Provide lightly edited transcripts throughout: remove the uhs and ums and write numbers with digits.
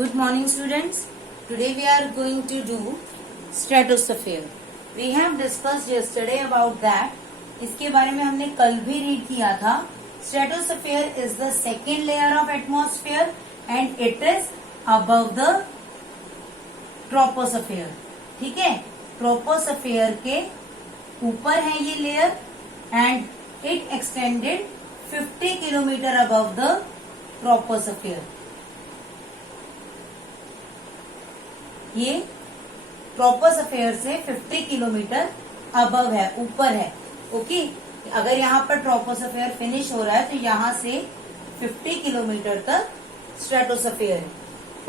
Good morning, students. Today we are going to do stratosphere. We have discussed yesterday about that. इसके बारे में हमने कल भी रीड किया था. Stratosphere is the second layer of atmosphere and it is above the troposphere. ठीक है, troposphere के ऊपर है ये layer and it extended 50 kilometre above the troposphere. ये ट्रोपोस्फेयर से 50 किलोमीटर अबव है, ऊपर है. ओके, अगर यहाँ पर ट्रोपोस्फेयर फिनिश हो रहा है तो यहाँ से 50 किलोमीटर तक स्ट्रेटोस्फेयर है.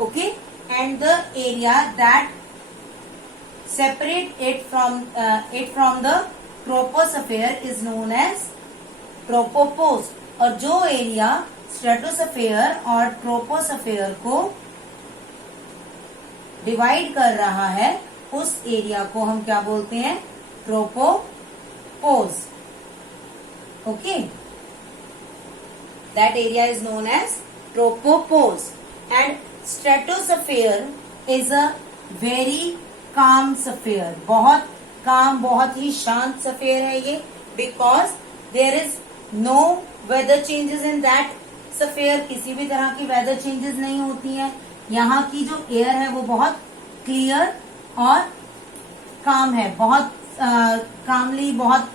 Okay, and the area that separate it from the troposphere is known as tropopause. और जो एरिया स्ट्रेटोस्फेयर और ट्रोपोस्फेयर को डिवाइड कर रहा है उस एरिया को हम क्या बोलते हैं? Tropopause. Okay, that area is known as tropopause. And stratosphere is a very calm sphere. बहुत काम, बहुत ही शांत स्फेयर है ये, because there is no weather changes in that sphere. किसी भी तरह की वेदर चेंजेस नहीं होती हैं. यहाँ की जो एयर है वो बहुत क्लियर और काम है, बहुत कामली, बहुत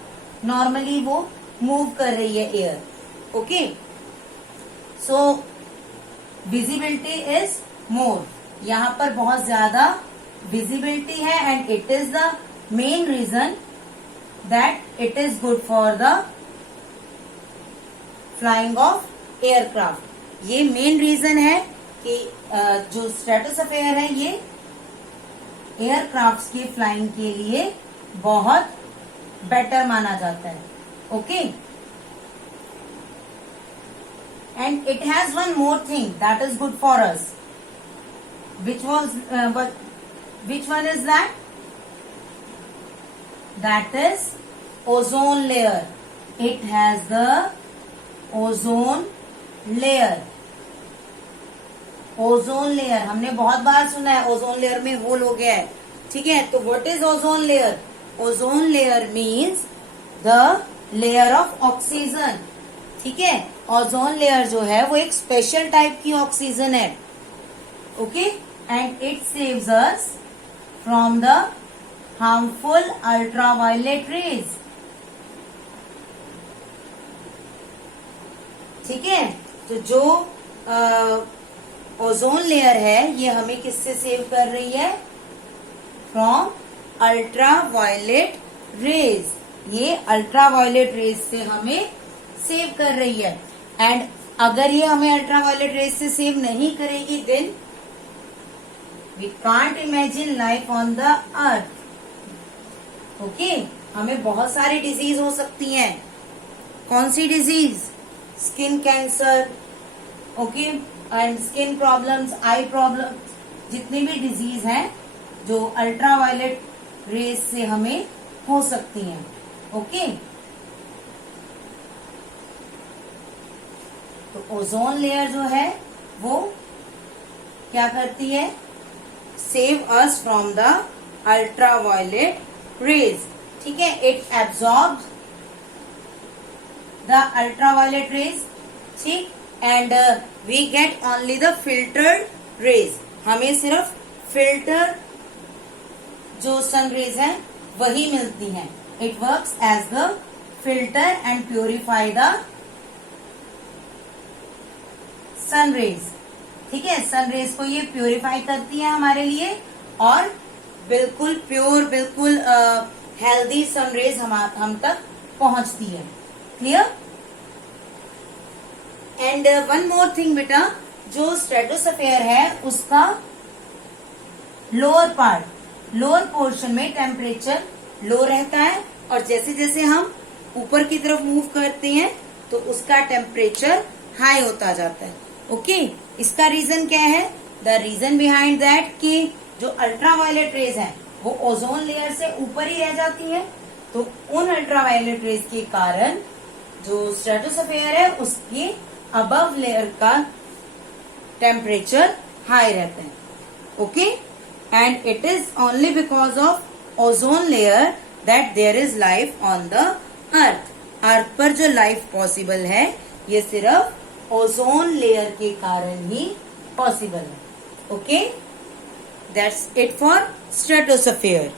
नॉर्मली वो मूव कर रही है air. Okay, so visibility is more. यहाँ पर बहुत ज्यादा विजिबिलिटी है and it is the main reason that it is good for the flying of aircraft. ये मेन रीजन है कि जो स्ट्रेटोस्फेयर है ये एयरक्राफ्ट्स के फ्लाइंग के लिए बहुत बेटर माना जाता है. Okay, and it has one more thing that is good for us. Which one is that? That is ozone layer. It has the ozone layer. Ozone layer हमने बहुत बार सुना है, ओजोन लेयर में होल हो गया है. ठीक है, तो what is ozone layer? Ozone layer means the layer of oxygen. ठीक है, ओजोन लेयर जो है वो एक स्पेशल टाइप की ऑक्सीजन है. Okay, and it saves us from the harmful ultraviolet rays. ठीक है, तो जो ओजोन लेयर है ये हमें किससे सेव कर रही है? From ultraviolet rays. ये अल्ट्रावायलेट रेज से हमें सेव कर रही है. एंड अगर ये हमें अल्ट्रावायलेट रेज से सेव नहीं करेगी then we can't imagine life on the earth. Okay, हमें बहुत सारी डिजीज हो सकती हैं. कौन सी disease? Skin cancer, okay, and skin problems, eye problems, जितनी भी डिजीज हैं जो अल्ट्रावायलेट रेज से हमें हो सकती हैं. ओके, तो ओजोन लेयर जो है वो क्या करती है? Save us from the ultraviolet rays. ठीक है, it absorb the ultraviolet rays. ठीक, and we get only the filtered rays. हमें सिर्फ फिल्टर जो सन रेज है वही मिलती हैं. It works as the filter and purify the sun rays. ठीक है, सन रेज को ये प्योरीफाई करती है हमारे लिए और बिल्कुल प्योर, बिल्कुल हेल्दी सन रेज हम तक पहुंचती है. Clear? And one more thing बेटा, जो स्ट्रेटोस्फेयर है उसका लोअर पार्ट, लोअर पोर्शन में टेम्परेचर लो रहता है और जैसे जैसे हम ऊपर की तरफ मूव करते हैं तो उसका टेम्परेचर हाई होता जाता है. ओके, इसका रीजन क्या है? द रीजन बिहाइंड दैट कि जो अल्ट्रावायलेट रेज हैं वो ओजोन लेयर से ऊपर ही रह जाती हैं. तो उन अल्ट्रावायलेट रेज के कारण जो स्ट्रेटोस्फेयर है उसकी अबव लेयर का टेम्परेचर हाई रहते हैं. Okay, and it is only because of ozone layer that there is life on the earth. Earth पर जो लाइफ पॉसिबल है ये सिर्फ ओजोन लेयर के कारण ही पॉसिबल है. Okay, that's it for stratosphere.